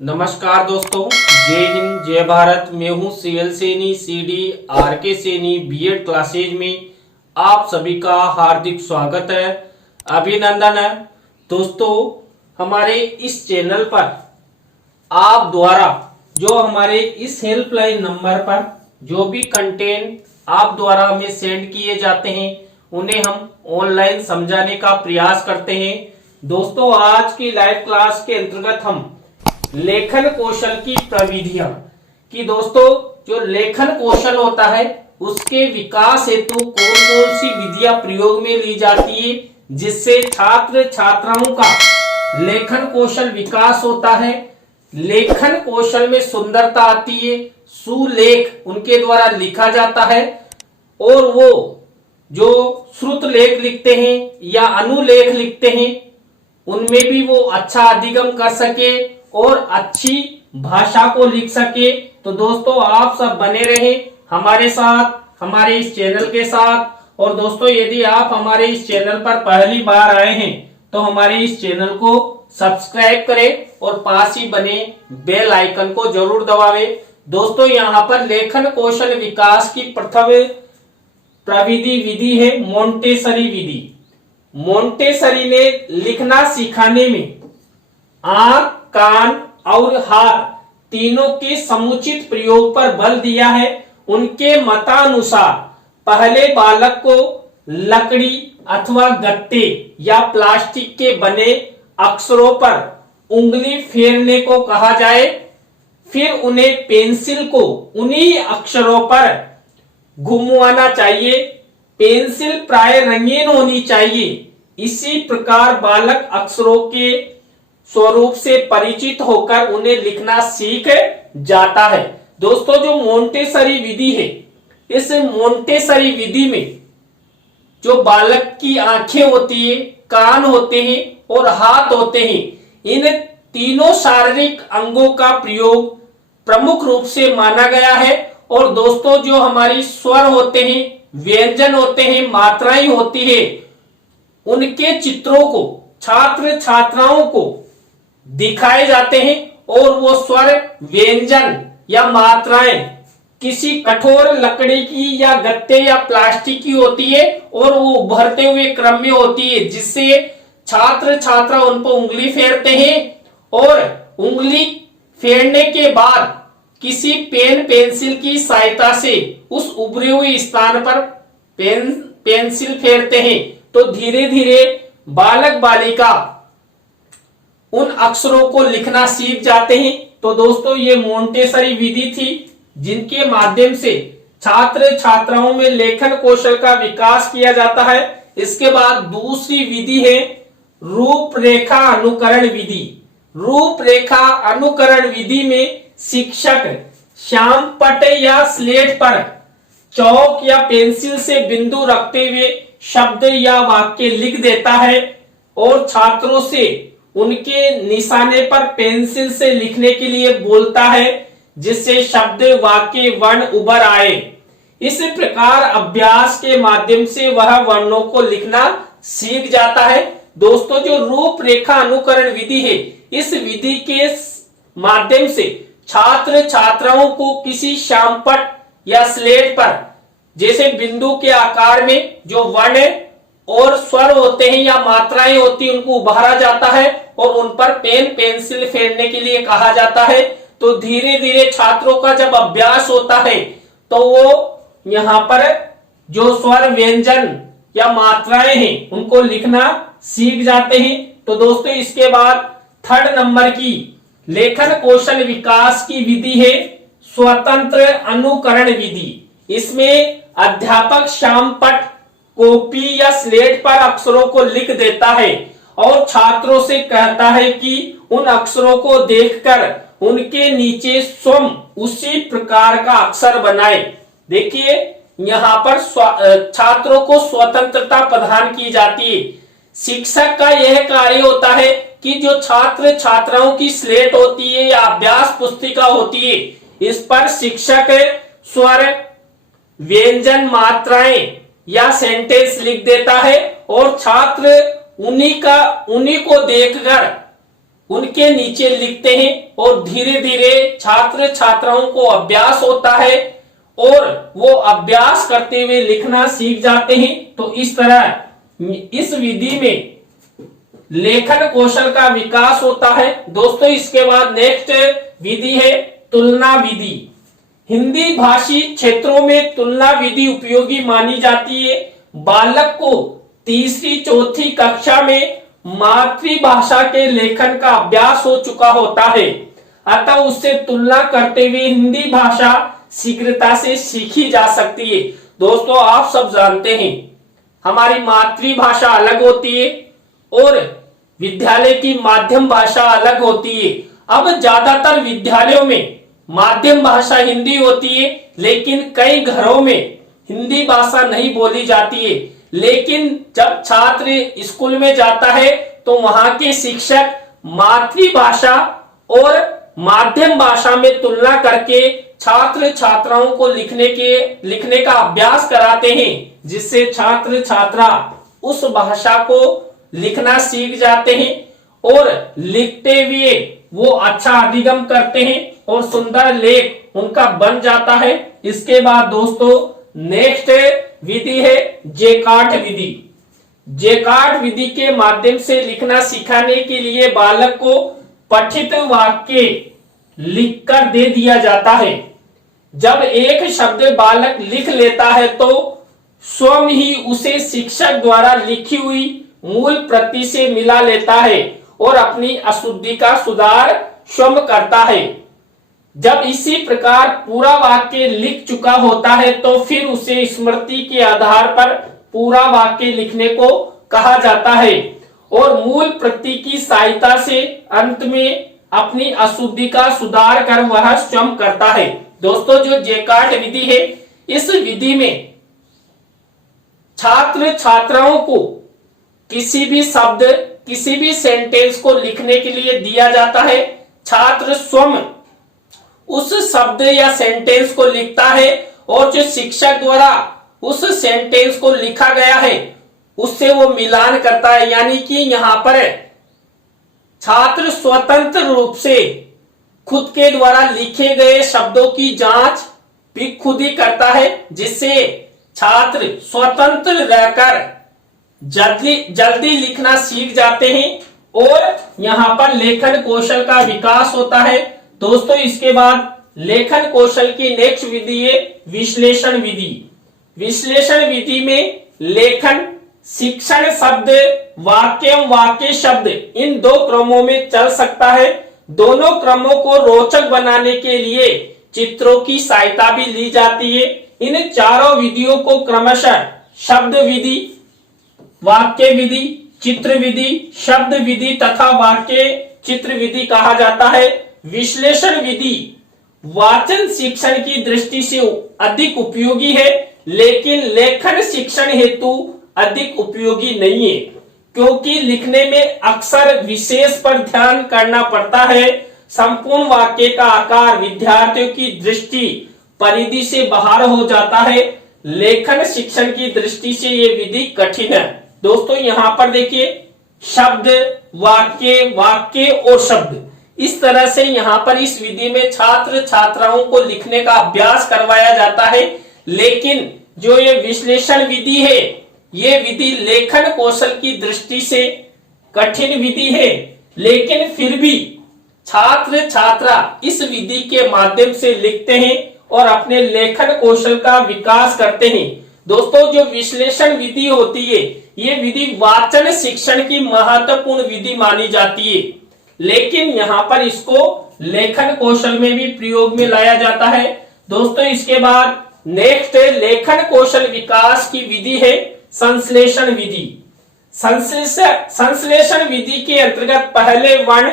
नमस्कार दोस्तों, जय हिंद जय भारत। मैं हूं CL Saini, CD RK Saini B Ed classes में आप सभी का हार्दिक स्वागत है, अभिनंदन है। दोस्तों, हमारे इस चैनल पर आप द्वारा जो हमारे इस हेल्पलाइन नंबर पर जो भी कंटेंट आप द्वारा हमें सेंड किए जाते हैं उन्हें हम ऑनलाइन समझाने का प्रयास करते हैं। दोस्तों, आज की लाइव क्लास के अंतर्गत हम लेखन कौशल की प्रविधियां कि दोस्तों जो लेखन कौशल होता है उसके विकास हेतु कौन कौन सी विधियां प्रयोग में ली जाती है जिससे छात्र छात्राओं का लेखन कौशल विकास होता है, लेखन कौशल में सुंदरता आती है, सुलेख उनके द्वारा लिखा जाता है और वो जो श्रुत लेख लिखते हैं या अनुलेख लिखते हैं उनमें भी वो अच्छा अधिगम कर सके और अच्छी भाषा को लिख सके। तो दोस्तों, आप सब बने रहे हमारे साथ, हमारे इस चैनल के साथ। और दोस्तों, यदि आप हमारे इस चैनल पर पहली बार आए हैं तो हमारे इस चैनल को सब्सक्राइब करें और पास ही बने बेल आइकन को जरूर दबावें। दोस्तों, यहाँ पर लेखन कौशल विकास की प्रथम विधि है मोंटेसरी विधि। मोंटेसरी ने लिखना सिखाने में आंख, कान और हाथ तीनों के समुचित प्रयोग पर बल दिया है। उनके मतानुसार पहले बालक को लकड़ी अथवा गत्ते या प्लास्टिक के बने अक्षरों पर उंगली फेरने को कहा जाए, फिर उन्हें पेंसिल को उन्हीं अक्षरों पर घुमवाना चाहिए। पेंसिल प्राय रंगीन होनी चाहिए। इसी प्रकार बालक अक्षरों के स्वरूप से परिचित होकर उन्हें लिखना सीख जाता है। दोस्तों, जो मोंटेसरी विधि है, इस मोंटेसरी विधि में जो बालक की आंखें होती है, कान होते हैं और हाथ होते हैं, इन तीनों शारीरिक अंगों का प्रयोग प्रमुख रूप से माना गया है। और दोस्तों, जो हमारी स्वर होते हैं, व्यंजन होते हैं, मात्राएं होती है, उनके चित्रों को छात्र छात्राओं को दिखाए जाते हैं और वो स्वर, व्यंजन या मात्राएं किसी कठोर लकड़ी की या गत्ते या प्लास्टिक की होती है और वो उभरते हुए क्रम में होती है, जिससे छात्र छात्रा उन पर उंगली फेरते हैं और उंगली फेरने के बाद किसी पेन पेंसिल की सहायता से उस उभरे हुए स्थान पर पेंसिल फेरते हैं। तो धीरे धीरे बालक बालिका उन अक्षरों को लिखना सीख जाते हैं। तो दोस्तों, ये मोंटेसरी विधि थी जिनके माध्यम से छात्र छात्राओं में लेखन कौशल का विकास किया जाता है। इसके बाद दूसरी विधि है रूपरेखा अनुकरण विधि। रूपरेखा अनुकरण विधि में शिक्षक श्यामपट्ट या स्लेट पर चौक या पेंसिल से बिंदु रखते हुए शब्द या वाक्य लिख देता है और छात्रों से उनके निशाने पर पेंसिल से लिखने के लिए बोलता है, जिससे शब्द, वाक्य, वर्ण उभर आए। इस प्रकार अभ्यास के माध्यम से वह वर्णों को लिखना सीख जाता है। दोस्तों, जो रूपरेखा अनुकरण विधि है, इस विधि के माध्यम से छात्र छात्राओं को किसी श्यामपट्ट या स्लेट पर जैसे बिंदु के आकार में जो वर्ण और स्वर होते हैं या मात्राएं होती हैं उनको उभारा जाता है और उन पर पेन पेंसिल फेरने के लिए कहा जाता है। तो धीरे धीरे छात्रों का जब अभ्यास होता है तो वो यहाँ पर जो स्वर, व्यंजन या मात्राएं हैं उनको लिखना सीख जाते हैं। तो दोस्तों, इसके बाद थर्ड नंबर की लेखन कौशल विकास की विधि है स्वतंत्र अनुकरण विधि। इसमें अध्यापक श्यामपट्ट, कॉपी या स्लेट पर अक्षरों को लिख देता है और छात्रों से कहता है कि उन अक्षरों को देखकर उनके नीचे स्वयं उसी प्रकार का अक्षर बनाए। देखिए, यहाँ पर छात्रों को स्वतंत्रता प्रदान की जाती है। शिक्षक का यह कार्य होता है कि जो छात्र छात्राओं की स्लेट होती है या अभ्यास पुस्तिका होती है, इस पर शिक्षक स्वर, व्यंजन, मात्राएं या सेंटेंस लिख देता है और छात्र उन्हीं को देखकर उनके नीचे लिखते हैं और धीरे धीरे छात्र छात्राओं को अभ्यास होता है और वो अभ्यास करते हुए लिखना सीख जाते हैं। तो इस तरह इस विधि में लेखन कौशल का विकास होता है। दोस्तों इसके बाद नेक्स्ट विधि है तुलना विधि। हिंदी भाषी क्षेत्रों में तुलना विधि उपयोगी मानी जाती है। बालक को तीसरी चौथी कक्षा में मातृभाषा के लेखन का अभ्यास हो चुका होता है, अतः उससे तुलना करते हुए हिंदी भाषा शीघ्रता से सीखी जा सकती है। दोस्तों आप सब जानते हैं हमारी मातृभाषा अलग होती है और विद्यालय की माध्यम भाषा अलग होती है। अब ज्यादातर विद्यालयों में माध्यम भाषा हिंदी होती है, लेकिन कई घरों में हिंदी भाषा नहीं बोली जाती है। लेकिन जब छात्र स्कूल में जाता है तो वहां के शिक्षक मातृभाषा और माध्यम भाषा में तुलना करके छात्र छात्राओं को लिखने का अभ्यास कराते हैं, जिससे छात्र छात्रा उस भाषा को लिखना सीख जाते हैं और लिखते हुए वो अच्छा अधिगम करते हैं और सुंदर लेख उनका बन जाता है। इसके बाद दोस्तों नेक्स्ट विधि है जेकार्ट विधि। जेकार्ट विधि के माध्यम से लिखना सिखाने के लिए बालक को पठित वाक्य लिखकर दे दिया जाता है। जब एक शब्द बालक लिख लेता है तो स्वयं ही उसे शिक्षक द्वारा लिखी हुई मूल प्रति से मिला लेता है और अपनी अशुद्धि का सुधार स्वयं करता है। जब इसी प्रकार पूरा वाक्य लिख चुका होता है तो फिर उसे स्मृति के आधार पर पूरा वाक्य लिखने को कहा जाता है और मूल प्रति की सहायता से अंत में अपनी अशुद्धि का सुधार कर वह स्वयं करता है। दोस्तों जो जेकार्ट विधि है, इस विधि में छात्र छात्राओं को किसी भी शब्द किसी भी सेंटेंस को लिखने के लिए दिया जाता है। छात्र स्वयं उस शब्द या सेंटेंस को लिखता है और जो शिक्षक द्वारा उस सेंटेंस को लिखा गया है उससे वो मिलान करता है। यानी कि यहाँ पर छात्र स्वतंत्र रूप से खुद के द्वारा लिखे गए शब्दों की जांच भी खुद ही करता है, जिससे छात्र स्वतंत्र रहकर जल्दी लिखना सीख जाते हैं और यहाँ पर लेखन कौशल का विकास होता है। दोस्तों इसके बाद लेखन कौशल की नेक्स्ट विधि है विश्लेषण विधि। विश्लेषण विधि में लेखन शिक्षण शब्द वाक्य शब्द इन दो क्रमों में चल सकता है। दोनों क्रमों को रोचक बनाने के लिए चित्रों की सहायता भी ली जाती है। इन चारों विधियों को क्रमशः शब्द विधि, वाक्य विधि, चित्र विधि, शब्द विधि तथा वाक्य चित्र विधि कहा जाता है। विश्लेषण विधि वाचन शिक्षण की दृष्टि से अधिक उपयोगी है, लेकिन लेखन शिक्षण हेतु अधिक उपयोगी नहीं है, क्योंकि लिखने में अक्सर विशेष पर ध्यान करना पड़ता है। संपूर्ण वाक्य का आकार विद्यार्थियों की दृष्टि परिधि से बाहर हो जाता है। लेखन शिक्षण की दृष्टि से ये विधि कठिन है। दोस्तों यहाँ पर देखिए शब्द, वाक्य और शब्द, इस तरह से यहाँ पर इस विधि में छात्र छात्राओं को लिखने का अभ्यास करवाया जाता है। लेकिन जो ये विश्लेषण विधि है, ये विधि लेखन कौशल की दृष्टि से कठिन विधि है, लेकिन फिर भी छात्र छात्रा इस विधि के माध्यम से लिखते हैं और अपने लेखन कौशल का विकास करते हैं। दोस्तों जो विश्लेषण विधि होती है, ये विधि वाचन शिक्षण की महत्वपूर्ण विधि मानी जाती है, लेकिन यहाँ पर इसको लेखन कौशल में भी प्रयोग में लाया जाता है। दोस्तों इसके बाद नेक्स्ट लेखन कौशल विकास की विधि है संश्लेषण विधि। संश्लेषण विधि के अंतर्गत पहले वर्ण,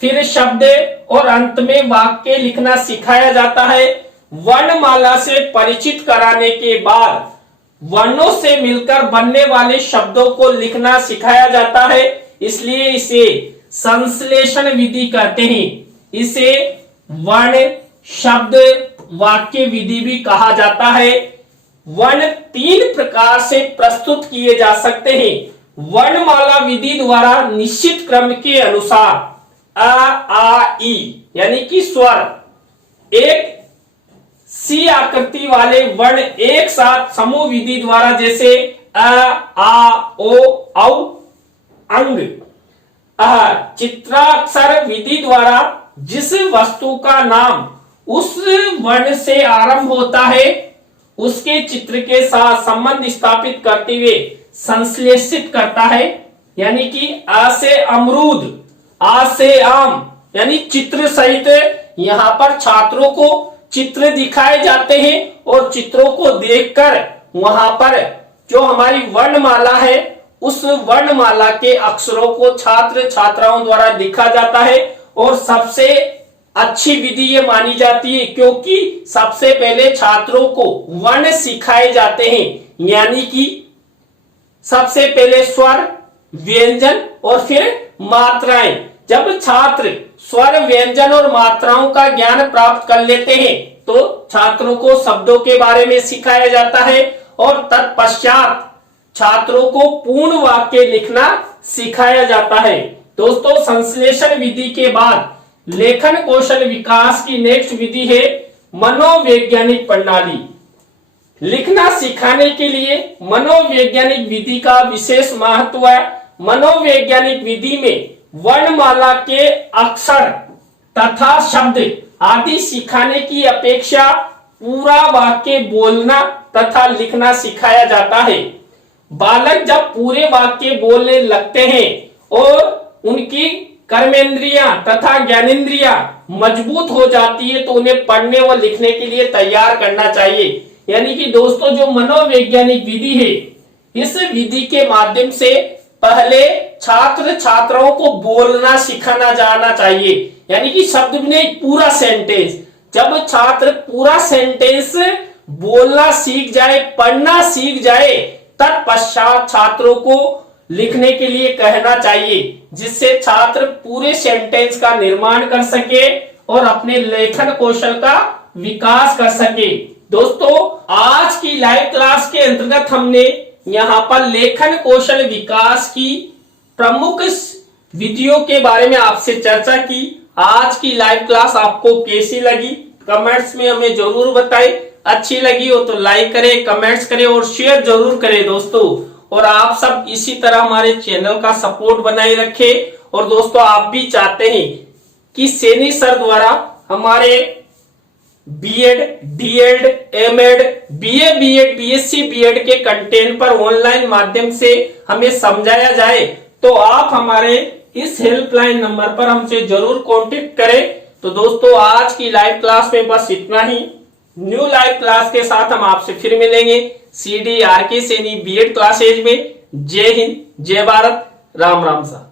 फिर शब्द और अंत में वाक्य लिखना सिखाया जाता है। वर्णमाला से परिचित कराने के बाद वर्णों से मिलकर बनने वाले शब्दों को लिखना सिखाया जाता है, इसलिए इसे संश्लेषण विधि कहते हैं। इसे वर्ण, शब्द, वाक्य विधि भी कहा जाता है। वर्ण तीन प्रकार से प्रस्तुत किए जा सकते हैं। वर्णमाला विधि द्वारा निश्चित क्रम के अनुसार अ आ ई यानी कि स्वर एक सी आकृति वाले वर्ण एक साथ समूह विधि द्वारा जैसे अ आ ओ औ अंग चित्राक्षर विधि द्वारा जिस वस्तु का नाम उस वर्ण से आरंभ होता है उसके चित्र के साथ संबंध स्थापित करते हुए संश्लेषित करता है। यानी कि आ से अमरूद, आ से आम, यानी चित्र सहित यहाँ पर छात्रों को चित्र दिखाए जाते हैं और चित्रों को देखकर वहां पर जो हमारी वर्णमाला है उस वर्णमाला के अक्षरों को छात्र छात्राओं द्वारा लिखा जाता है। और सबसे अच्छी विधि ये मानी जाती है क्योंकि सबसे पहले छात्रों को वर्ण सिखाए जाते हैं, यानी कि सबसे पहले स्वर, व्यंजन और फिर मात्राएं। जब छात्र स्वर, व्यंजन और मात्राओं का ज्ञान प्राप्त कर लेते हैं तो छात्रों को शब्दों के बारे में सिखाया जाता है और तत्पश्चात छात्रों को पूर्ण वाक्य लिखना सिखाया जाता है। दोस्तों, संश्लेषण विधि के बाद लेखन कौशल विकास की नेक्स्ट विधि है मनोवैज्ञानिक प्रणाली। लिखना सिखाने के लिए मनोवैज्ञानिक विधि का विशेष महत्व है। मनोवैज्ञानिक विधि में वर्णमाला के अक्षर तथा शब्द आदि सिखाने की अपेक्षा पूरा वाक्य बोलना तथा लिखना सिखाया जाता है। बालक जब पूरे वाक्य बोलने लगते हैं और उनकी कर्मेंद्रियां तथा ज्ञानेंद्रियां मजबूत हो जाती है तो उन्हें पढ़ने व लिखने के लिए तैयार करना चाहिए। यानी कि दोस्तों, जो मनोवैज्ञानिक विधि है इस विधि के माध्यम से पहले छात्र छात्राओं को बोलना सिखाना जाना चाहिए, यानी कि शब्द में नहीं, पूरा सेंटेंस। जब छात्र पूरा सेंटेंस बोलना सीख जाए, पढ़ना सीख जाए, तत्पश्चात छात्रों को लिखने के लिए कहना चाहिए, जिससे छात्र पूरे सेंटेंस का निर्माण कर सके और अपने लेखन कौशल का विकास कर सके। दोस्तों, आज की लाइव क्लास के अंतर्गत हमने यहाँ पर लेखन कौशल विकास की प्रमुख विधियों के बारे में आपसे चर्चा की। आज की लाइव क्लास आपको कैसी लगी कमेंट्स में हमें जरूर बताएं। अच्छी लगी हो तो लाइक करें, कमेंट्स करें और शेयर जरूर करें दोस्तों। और आप सब इसी तरह हमारे चैनल का सपोर्ट बनाए रखें। और दोस्तों, आप भी चाहते हैं कि सैनी सर द्वारा हमारे B Ed, D Ed, M Ed, BA, B Ed, BSc, B Ed के कंटेंट पर ऑनलाइन माध्यम से हमें समझाया जाए तो आप हमारे इस हेल्पलाइन नंबर पर हमसे जरूर कांटेक्ट करें। तो दोस्तों, आज की लाइव क्लास में बस इतना ही। न्यू लाइव क्लास के साथ हम आपसे फिर मिलेंगे CD RK Saini B Ed classes में। जय हिंद, जय भारत, राम राम सा।